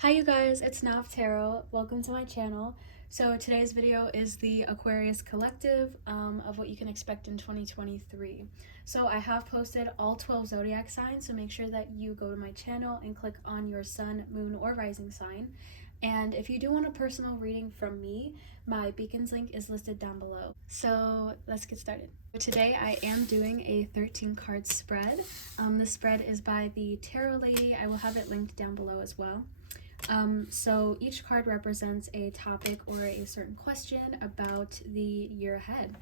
Hi you guys, it's Nav Tarot. Welcome to my channel. So today's video is the Aquarius collective of what you can expect in 2023. So I have posted all 12 zodiac signs, so make sure that you go to my channel and click on your sun, moon, or rising sign. And if you do want a personal reading from me, my beacons link is listed down below. So let's get started. Today I am doing a 13 card spread. The spread is by the Tarot Lady. I will have it linked down below as well. So each card represents a topic or a certain question about the year ahead.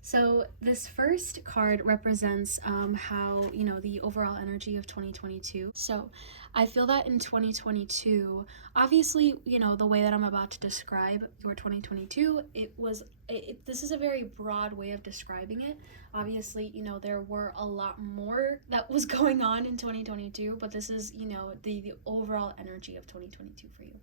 So this first card represents how, the overall energy of 2022. So I feel that in 2022, obviously, the way that I'm about to describe your 2022, this is a very broad way of describing it. Obviously, there were a lot more that was going on in 2022, but this is, the overall energy of 2022 for you.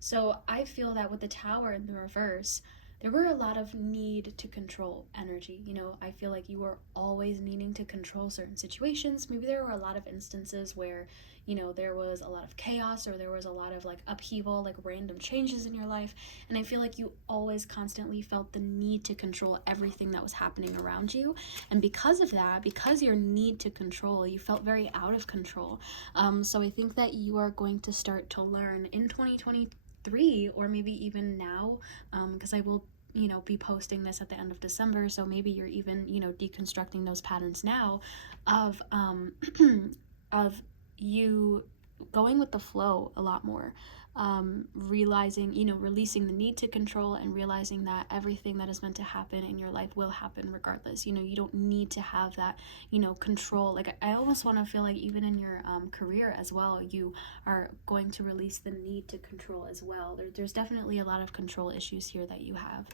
So I feel that with the Tower in the reverse, there were a lot of need to control energy. I feel like you were always needing to control certain situations. Maybe there were a lot of instances where, there was a lot of chaos or there was a lot of like upheaval, like random changes in your life. And I feel like you always constantly felt the need to control everything that was happening around you. And because of that, because your need to control, you felt very out of control. So I think that you are going to start to learn in 2023, or maybe even now, because I will be posting this at the end of December, so maybe you're even deconstructing those patterns now of of you going with the flow a lot more, realizing, releasing the need to control and realizing that everything that is meant to happen in your life will happen regardless. You don't need to have that, control. Like, I almost want to feel like even in your career as well, you are going to release the need to control as well. There's definitely a lot of control issues here that you have,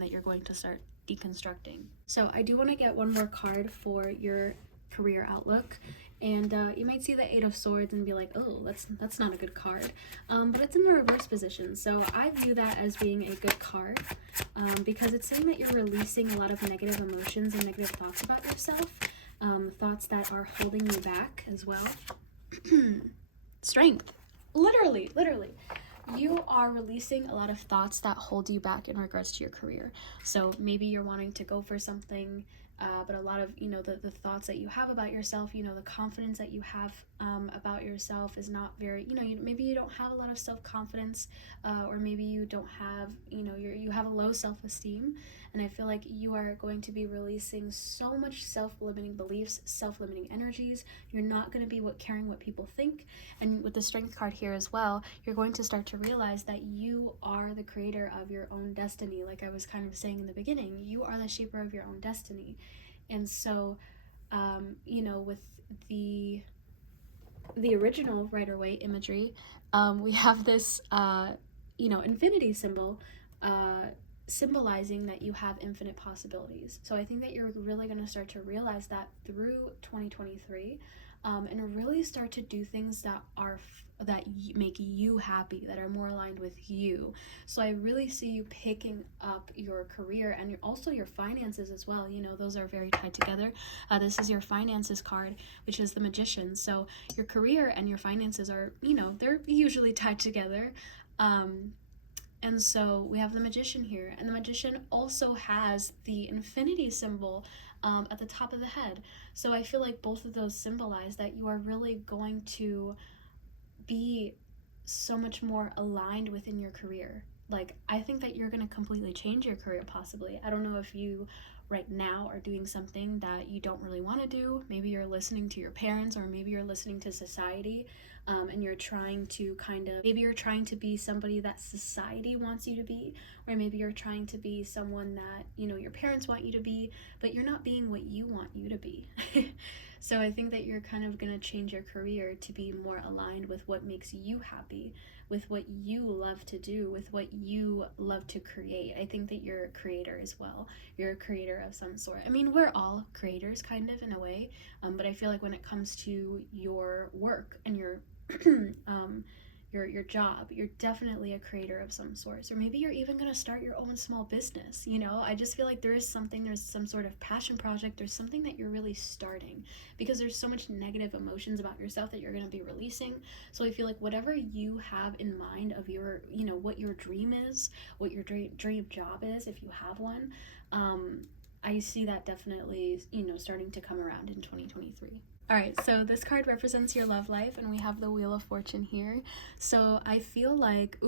that you're going to start deconstructing. So I do want to get one more card for your career outlook, and you might see the Eight of Swords and be like, oh, that's not a good card, but it's in the reverse position, so I view that as being a good card, because it's saying that you're releasing a lot of negative emotions and negative thoughts about yourself, thoughts that are holding you back as well. Strength. Literally, you are releasing a lot of thoughts that hold you back in regards to your career. So maybe you're wanting to go for something, but a lot of the thoughts that you have about yourself, the confidence that you have about yourself is not very, maybe you don't have a lot of self-confidence, or maybe you don't have, you have a low self-esteem. And I feel like you are going to be releasing so much self-limiting beliefs, self-limiting energies. You're not going to be caring what people think. And with the Strength card here as well, you're going to start to realize that you are the creator of your own destiny. Like I was kind of saying in the beginning, you are the shaper of your own destiny. And so, with the original Rider-Waite imagery, we have this, infinity symbol, symbolizing that you have infinite possibilities. So I think that you're really going to start to realize that through 2023, and really start to do things that make you happy, that are more aligned with you. So I really see you picking up your career and also your finances as well. Those are very tied together. This is your finances card, which is the Magician. So your career and your finances are, they're usually tied together. And so we have the Magician here, and the Magician also has the infinity symbol at the top of the head. So I feel like both of those symbolize that you are really going to be so much more aligned within your career. Like, I think that you're going to completely change your career, possibly. I don't know if you right now are doing something that you don't really want to do. Maybe you're listening to your parents, or maybe you're listening to society, and you're trying to maybe you're trying to be somebody that society wants you to be, or maybe you're trying to be someone that, your parents want you to be, but you're not being what you want you to be. So I think that you're kind of going to change your career to be more aligned with what makes you happy, with what you love to do, with what you love to create. I think that you're a creator as well. You're a creator of some sort. I mean, we're all creators kind of in a way, but I feel like when it comes to your work and your your job. You're definitely a creator of some sort, or maybe you're even going to start your own small business. I just feel like there's some sort of passion project, there's something that you're really starting, because there's so much negative emotions about yourself that you're going to be releasing. So I feel like whatever you have in mind of your, what your dream is, what your dream job is, if you have one, I see that definitely, starting to come around in 2023. All right, so this card represents your love life, and we have the Wheel of Fortune here. So I feel like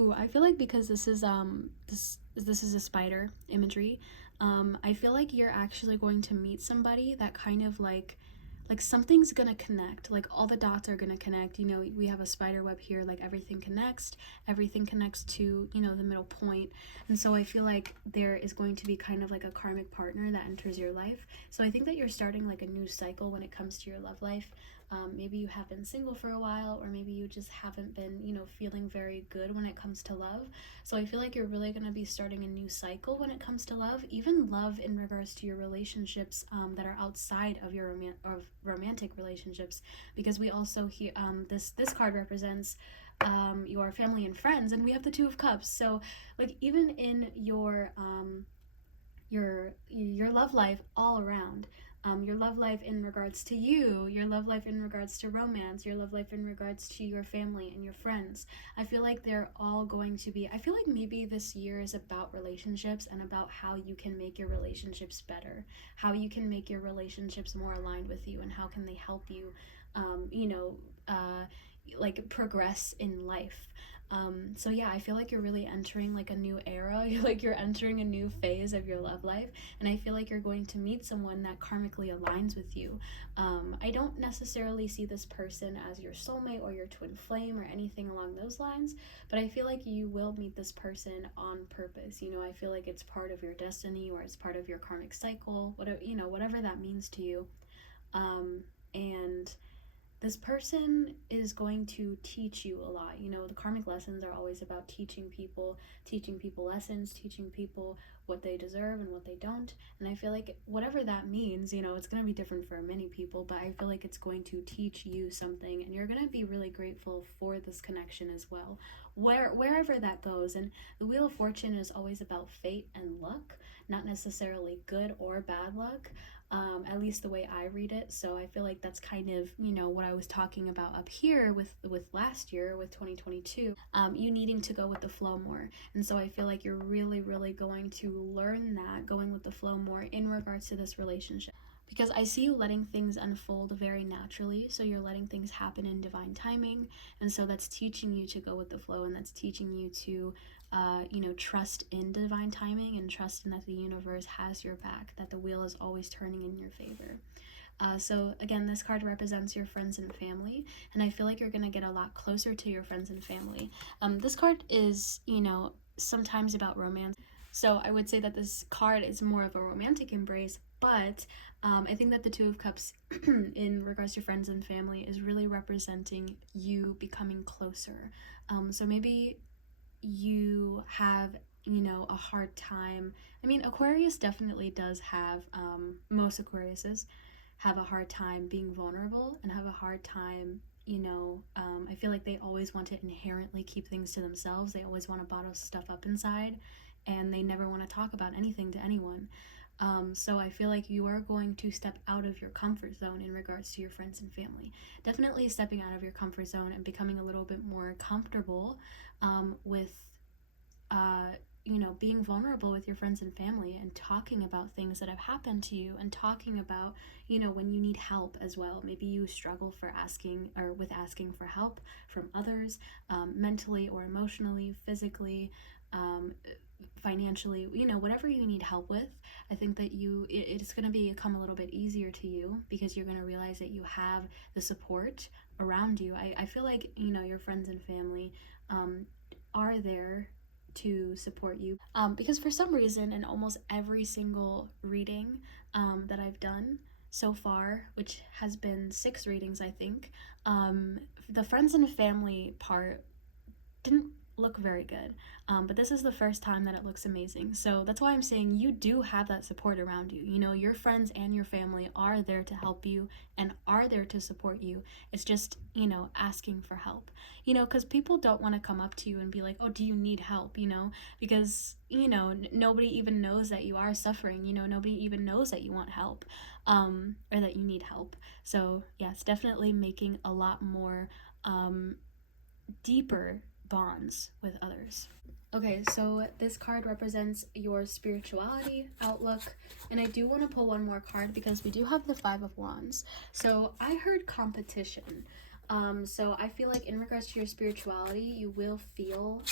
because this is this is a spider imagery, I feel like you're actually going to meet somebody that kind of like something's gonna connect, like all the dots are gonna connect. We have a spider web here, like everything connects to, the middle point. And so I feel like there is going to be kind of like a karmic partner that enters your life. So I think that you're starting like a new cycle when it comes to your love life. Maybe you have been single for a while, or maybe you just haven't been, feeling very good when it comes to love. So I feel like you're really going to be starting a new cycle when it comes to love, even love in regards to your relationships that are outside of your romantic relationships, because we also hear this card represents your family and friends, and we have the Two of Cups. So like even in your love life all around, your love life in regards to you, your love life in regards to romance, your love life in regards to your family and your friends. I feel like they're all going to be, I feel like maybe this year is about relationships and about how you can make your relationships better, how you can make your relationships more aligned with you, and how can they help you, like progress in life. So yeah, I feel like you're really entering like a new era. You're entering a new phase of your love life, and I feel like you're going to meet someone that karmically aligns with you. I don't necessarily see this person as your soulmate or your twin flame or anything along those lines, but I feel like you will meet this person on purpose. I feel like it's part of your destiny, or it's part of your karmic cycle, whatever that means to you. And this person is going to teach you a lot. The karmic lessons are always about teaching people lessons, teaching people what they deserve and what they don't. And I feel like whatever that means, it's going to be different for many people, but I feel like it's going to teach you something, and you're going to be really grateful for this connection as well, wherever that goes. And the Wheel of Fortune is always about fate and luck, not necessarily good or bad luck. At least the way I read it. So I feel like that's kind of, what I was talking about up here with last year, with 2022, you needing to go with the flow more. And so I feel like you're really, really going to learn that, going with the flow more in regards to this relationship. Because I see you letting things unfold very naturally. So you're letting things happen in divine timing. And so that's teaching you to go with the flow, and that's teaching you to trust in divine timing, and trust in that the universe has your back, that the wheel is always turning in your favor. So again, this card represents your friends and family, and I feel like you're going to get a lot closer to your friends and family. This card is, sometimes about romance. So I would say that this card is more of a romantic embrace, but I think that the Two of Cups in regards to friends and family is really representing you becoming closer. So maybe you have, a hard time. I mean, Aquarius definitely does have, most Aquariuses have a hard time being vulnerable, and have a hard time, I feel like they always want to inherently keep things to themselves. They always want to bottle stuff up inside, and they never want to talk about anything to anyone. So I feel like you are going to step out of your comfort zone in regards to your friends and family. Definitely stepping out of your comfort zone and becoming a little bit more comfortable with being vulnerable with your friends and family, and talking about things that have happened to you, and talking about, when you need help as well. Maybe you struggle with asking for help from others, mentally or emotionally, physically, financially, whatever you need help with. I think that it's going to become a little bit easier to you, because you're going to realize that you have the support around you. I feel like, your friends and family are there to support you, because for some reason, in almost every single reading that I've done so far, which has been 6 readings, I think, the friends and family part didn't look very good. But this is the first time that it looks amazing. So that's why I'm saying you do have that support around you. You know, your friends and your family are there to help you and are there to support you. It's just, you know, asking for help. You know, because people don't want to come up to you and be like, oh, do you need help? You know, because, you know, nobody even knows that you are suffering. You know, nobody even knows that you want help, or that you need help. So, yes, definitely making a lot more deeper bonds with others. Okay, so this card represents your spirituality outlook, and I do want to pull one more card because we do have the Five of Wands. So I heard competition. So I feel like in regards to your spirituality, you will feel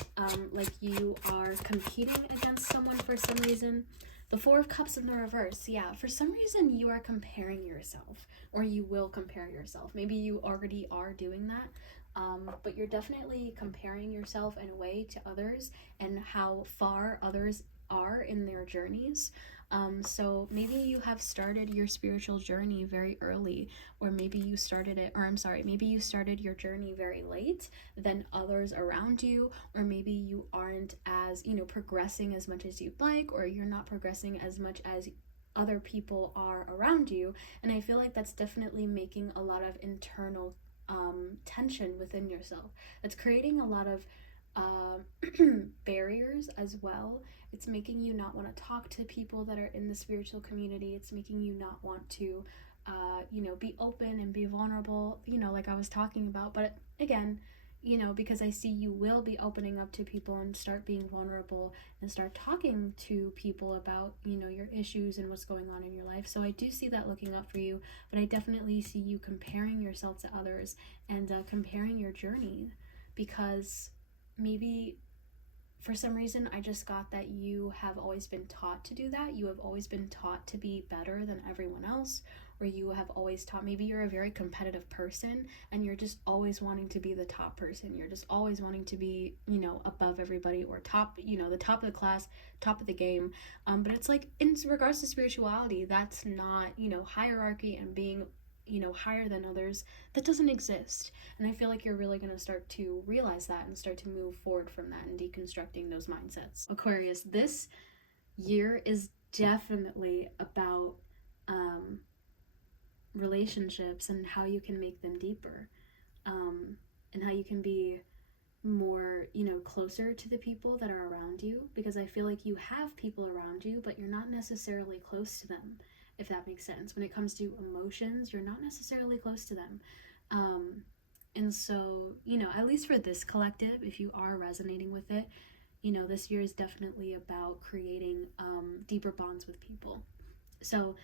like you are competing against someone for some reason. The Four of Cups in the reverse, yeah, for some reason you are comparing yourself, or you will compare yourself. Maybe you already are doing that, but you're definitely comparing yourself in a way to others and how far others are in their journeys. So maybe you have started your spiritual journey very early, or maybe you started it, or I'm sorry, maybe you started your journey very late than others around you, or maybe you aren't as, you know, progressing as much as you'd like, or you're not progressing as much as other people are around you. And I feel like that's definitely making a lot of internal tension within yourself. That's creating a lot of barriers as well. It's making you not want to talk to people that are in the spiritual community. It's making you not want to, you know, be open and be vulnerable, you know, like I was talking about. But again, you know, because I see you will be opening up to people and start being vulnerable and start talking to people about, you know, your issues and what's going on in your life. So I do see that looking up for you, but I definitely see you comparing yourself to others and comparing your journey, because maybe for some reason I just got that you have always been taught to do that. You have always been taught to be better than everyone else, or you have always taught, maybe you're a very competitive person and you're just always wanting to be the top person. You're just always wanting to be, you know, above everybody, or top, you know, the top of the class, top of the game. But it's like in regards to spirituality, that's not, you know, hierarchy and being, you know, higher than others. That doesn't exist. And I feel like you're really going to start to realize that and start to move forward from that and deconstructing those mindsets. Aquarius, this year is definitely about relationships and how you can make them deeper, and how you can be more, you know, closer to the people that are around you, because I feel like you have people around you, but you're not necessarily close to them, if that makes sense. When it comes to emotions, you're not necessarily close to them. And so, you know, at least for this collective, if you are resonating with it, you know, this year is definitely about creating deeper bonds with people. So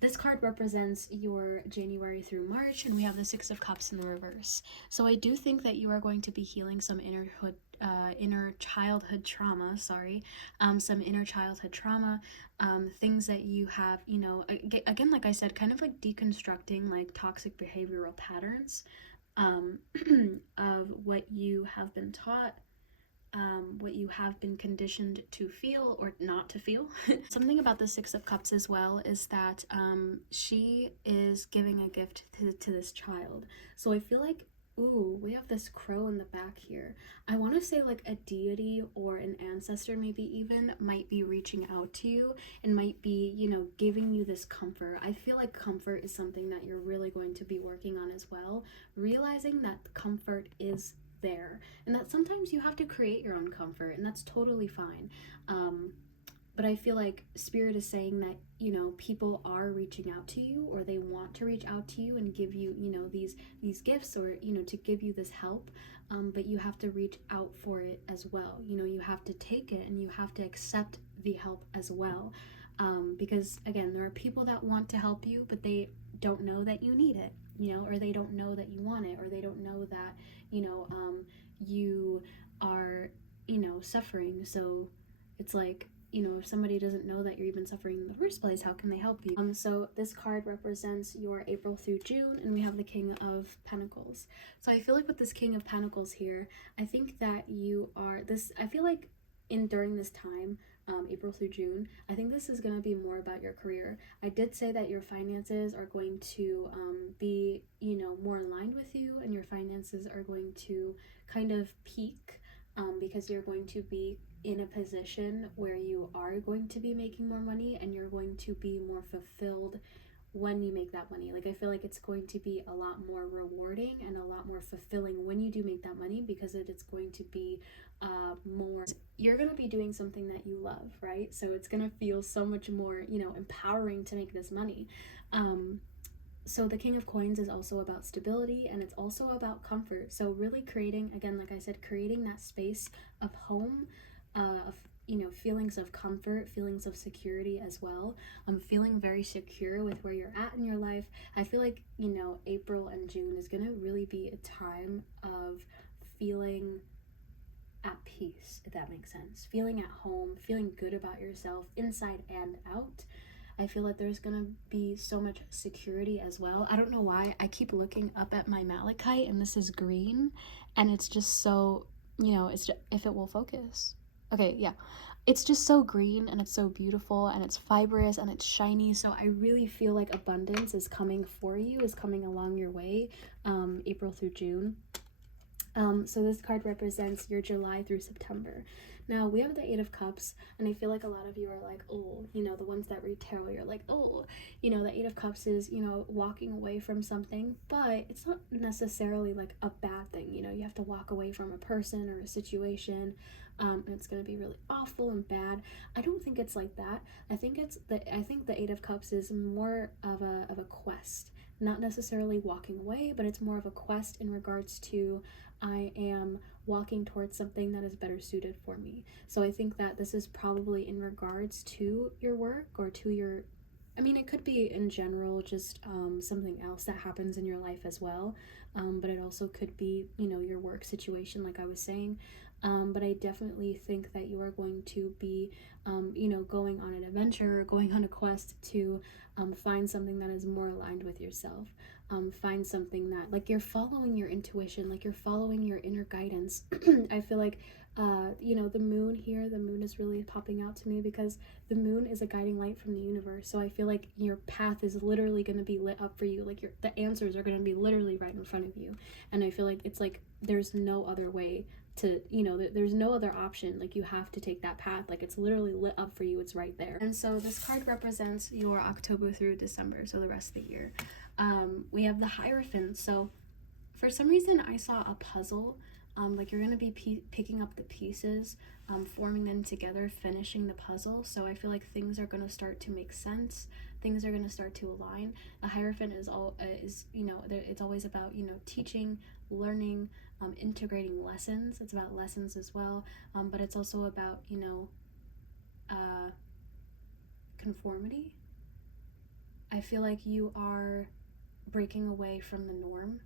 this card represents your January through March, and we have the Six of Cups in the reverse. So I do think that you are going to be healing some inner childhood trauma, some inner childhood trauma, things that you have, you know, again, like I said, kind of like deconstructing like toxic behavioral patterns, of what you have been taught, what you have been conditioned to feel or not to feel. Something about the Six of Cups as well is that she is giving a gift to this child. So I feel like, ooh, we have this crow in the back here. I want to say like a deity or an ancestor maybe even might be reaching out to you and might be, you know, giving you this comfort. I feel like comfort is something that you're really going to be working on as well. Realizing that comfort is there, and that sometimes you have to create your own comfort, and that's totally fine. But I feel like Spirit is saying that, you know, people are reaching out to you, or they want to reach out to you and give you, you know, these gifts, or, you know, to give you this help. But you have to reach out for it as well. You know, you have to take it and you have to accept the help as well. Because again, there are people that want to help you, but they don't know that you need it, you know, or they don't know that you want it, or they don't know that, you know, you are, you know, suffering. So it's like, you know, if somebody doesn't know that you're even suffering in the first place, how can they help you? So this card represents your April through June, and we have the King of Pentacles. So I feel like with this King of Pentacles here, I think that you are I feel like during this time, April through June, I think this is going to be more about your career. I did say that your finances are going to be, you know, more in line with you, and your finances are going to kind of peak because you're going to be in a position where you are going to be making more money and you're going to be more fulfilled when you make that money. Like, I feel like it's going to be a lot more rewarding and a lot more fulfilling when you do make that money, because it's going to be more, you're going to be doing something that you love, right? So it's going to feel so much more, empowering to make this money. So the King of Coins is also about stability, and it's also about comfort. So really creating, again, like I said, creating that space of home, of feelings of comfort, feelings of security as well. I'm feeling very secure with where you're at in your life. I feel like April and June is gonna really be a time of feeling at peace, if that makes sense. Feeling at home, feeling good about yourself inside and out. I feel like there's gonna be so much security as well. I don't know why I keep looking up at my malachite, and this is green, and it's just so, it's just, if it will focus. Okay, yeah. It's just so green, and it's so beautiful, and it's fibrous, and it's shiny. So I really feel like abundance is coming for you, is coming along your way, April through June. So this card represents your July through September. Now we have the Eight of Cups, and I feel like a lot of you are like, oh, the ones that read tarot, you're like, oh, the Eight of Cups is, walking away from something, but it's not necessarily like a bad thing. You have to walk away from a person or a situation, and it's going to be really awful and bad. I don't think it's like that. I think the Eight of Cups is more of a quest, not necessarily walking away, but it's more of a quest in regards to, I am walking towards something that is better suited for me. So I think that this is probably in regards to your work, or to your, it could be in general, just something else that happens in your life as well. But it also could be, your work situation, like I was saying. But I definitely think that you are going to be, going on an adventure, going on a quest to find something that is more aligned with yourself. Find something that, like, you're following your intuition, like you're following your inner guidance. I feel like, the moon here, the moon is really popping out to me, because the moon is a guiding light from the universe. So I feel like your path is literally going to be lit up for you. Like, the answers are going to be literally right in front of you. And I feel like it's like there's no other way to, there's no other option. Like, you have to take that path. Like, it's literally lit up for you. It's right there. And so this card represents your October through December, so the rest of the year. We have the Hierophant. So for some reason I saw a puzzle, like you're going to be picking up the pieces, forming them together, finishing the puzzle. So I feel like things are going to start to make sense. Things are going to start to align. The Hierophant is it's always about, teaching, learning, integrating lessons. It's about lessons as well. But it's also about, conformity. I feel like you are breaking away from the norm.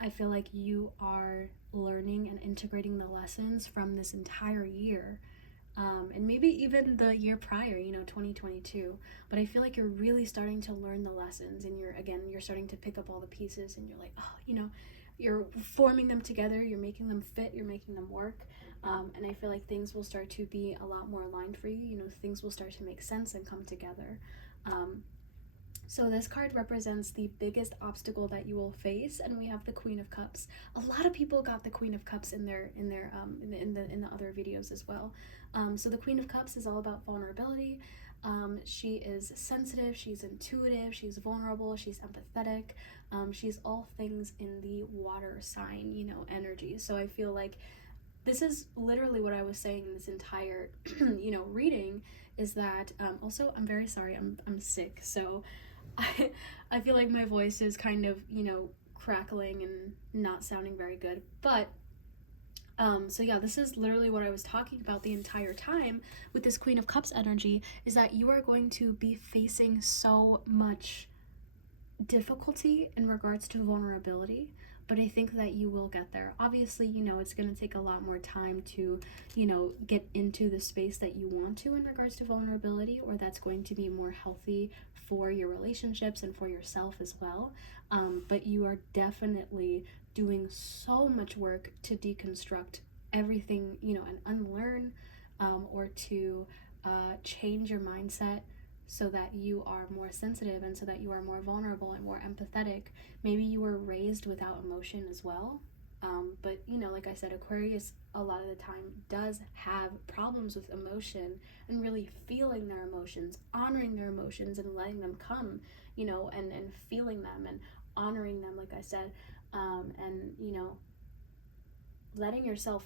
I feel like you are learning and integrating the lessons from this entire year, and maybe even the year prior, 2022. But I feel like you're really starting to learn the lessons, and you're starting to pick up all the pieces, and you're like, oh, you're forming them together, you're making them fit, you're making them work. And I feel like things will start to be a lot more aligned for you. Things will start to make sense and come together. So this card represents the biggest obstacle that you will face, and we have the Queen of Cups. A lot of people got the Queen of Cups in the other videos as well. So the Queen of Cups is all about vulnerability. She is sensitive, she's intuitive, she's vulnerable, she's empathetic. She's all things in the water sign, energy. So I feel like this is literally what I was saying in this entire, reading, is that, also, I'm very sorry, I'm sick, so I feel like my voice is kind of, crackling and not sounding very good, but, so yeah, this is literally what I was talking about the entire time with this Queen of Cups energy, is that you are going to be facing so much difficulty in regards to vulnerability, but I think that you will get there. Obviously, it's going to take a lot more time to, get into the space that you want to in regards to vulnerability, or that's going to be more healthy for your relationships and for yourself as well. But you are definitely doing so much work to deconstruct everything, and unlearn, or to change your mindset, so that you are more sensitive, and so that you are more vulnerable and more empathetic. Maybe you were raised without emotion as well. But you know, like I said, Aquarius a lot of the time does have problems with emotion and really feeling their emotions, honoring their emotions and letting them come, you know, and feeling them and honoring them, like I said, and you know, letting yourself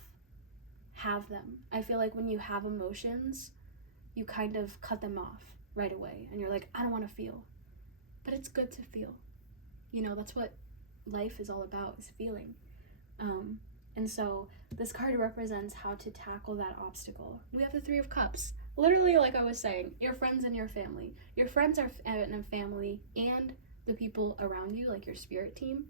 have them. I feel like when you have emotions, you kind of cut them off right away and you're like, I don't want to feel. But it's good to feel. You know, that's what life is all about, is feeling. Um, and so this card represents how to tackle that obstacle. We have the Three of Cups. Literally, like I was saying, your friends and your family. Your friends are and family and the people around you, like your spirit team.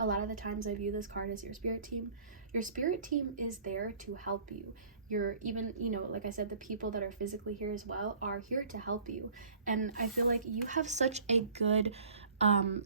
A lot of the times I view this card as your spirit team. Your spirit team is there to help you. You're even, you know, like I said, the people that are physically here as well are here to help you. And I feel like you have such a good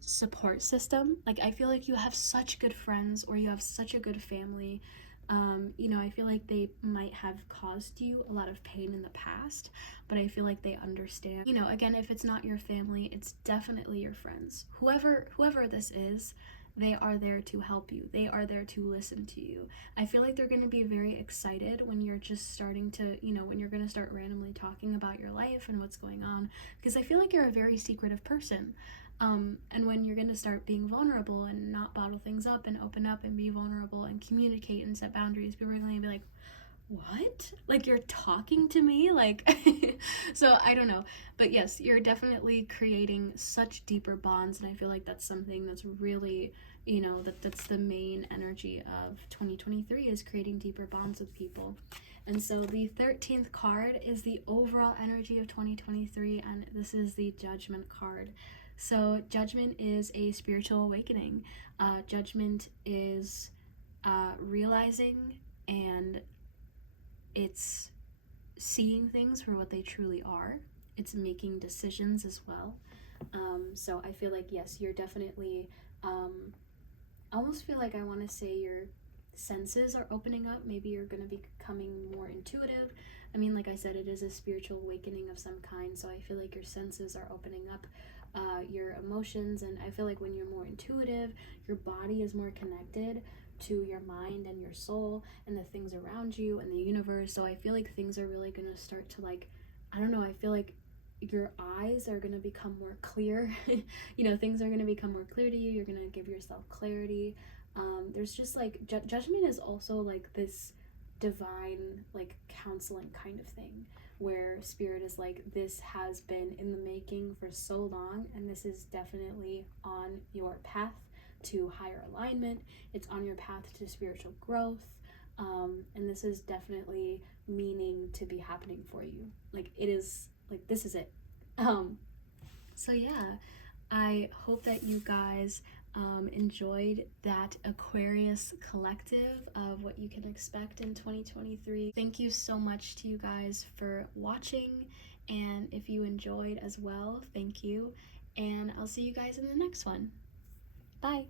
support system. Like I feel like you have such good friends, or you have such a good family. You know, I feel like they might have caused you a lot of pain in the past, but I feel like they understand. You know, again, if it's not your family, it's definitely your friends. Whoever this is, they are there to help you. They are there to listen to you. I feel like they're going to be very excited when you're just starting to, you know, when you're going to start randomly talking about your life and what's going on, because I feel like you're a very secretive person. And when you're going to start being vulnerable and not bottle things up and open up and be vulnerable and communicate and set boundaries, people are going to be like, what? Like, you're talking to me? Like, so I don't know. But yes, you're definitely creating such deeper bonds. And I feel like that's something that's really, you know, that's the main energy of 2023, is creating deeper bonds with people. And so the 13th card is the overall energy of 2023, and this is the Judgment card. So Judgment is a spiritual awakening. Judgment is realizing, and it's seeing things for what they truly are. It's making decisions as well. So I feel like, yes, you're definitely, I almost feel like I want to say your senses are opening up. Maybe you're going to be becoming more intuitive. I mean, like I said, it is a spiritual awakening of some kind. So I feel like your senses are opening up, your emotions. And I feel like when you're more intuitive, your body is more connected to your mind and your soul and the things around you and the universe. So I feel like things are really going to start to, like, I don't know, I feel like your eyes are going to become more clear. You know, things are going to become more clear to you. You're going to give yourself clarity. There's just like judgment is also like this divine, like, counseling kind of thing, where spirit is like, this has been in the making for so long, and this is definitely on your path to higher alignment. It's on your path to spiritual growth. And this is definitely meaning to be happening for you. Like, it is, like, this is it. So yeah, I hope that you guys enjoyed that Aquarius collective of what you can expect in 2023. Thank you so much to you guys for watching, and if you enjoyed as well, thank you, and I'll see you guys in the next one. Bye!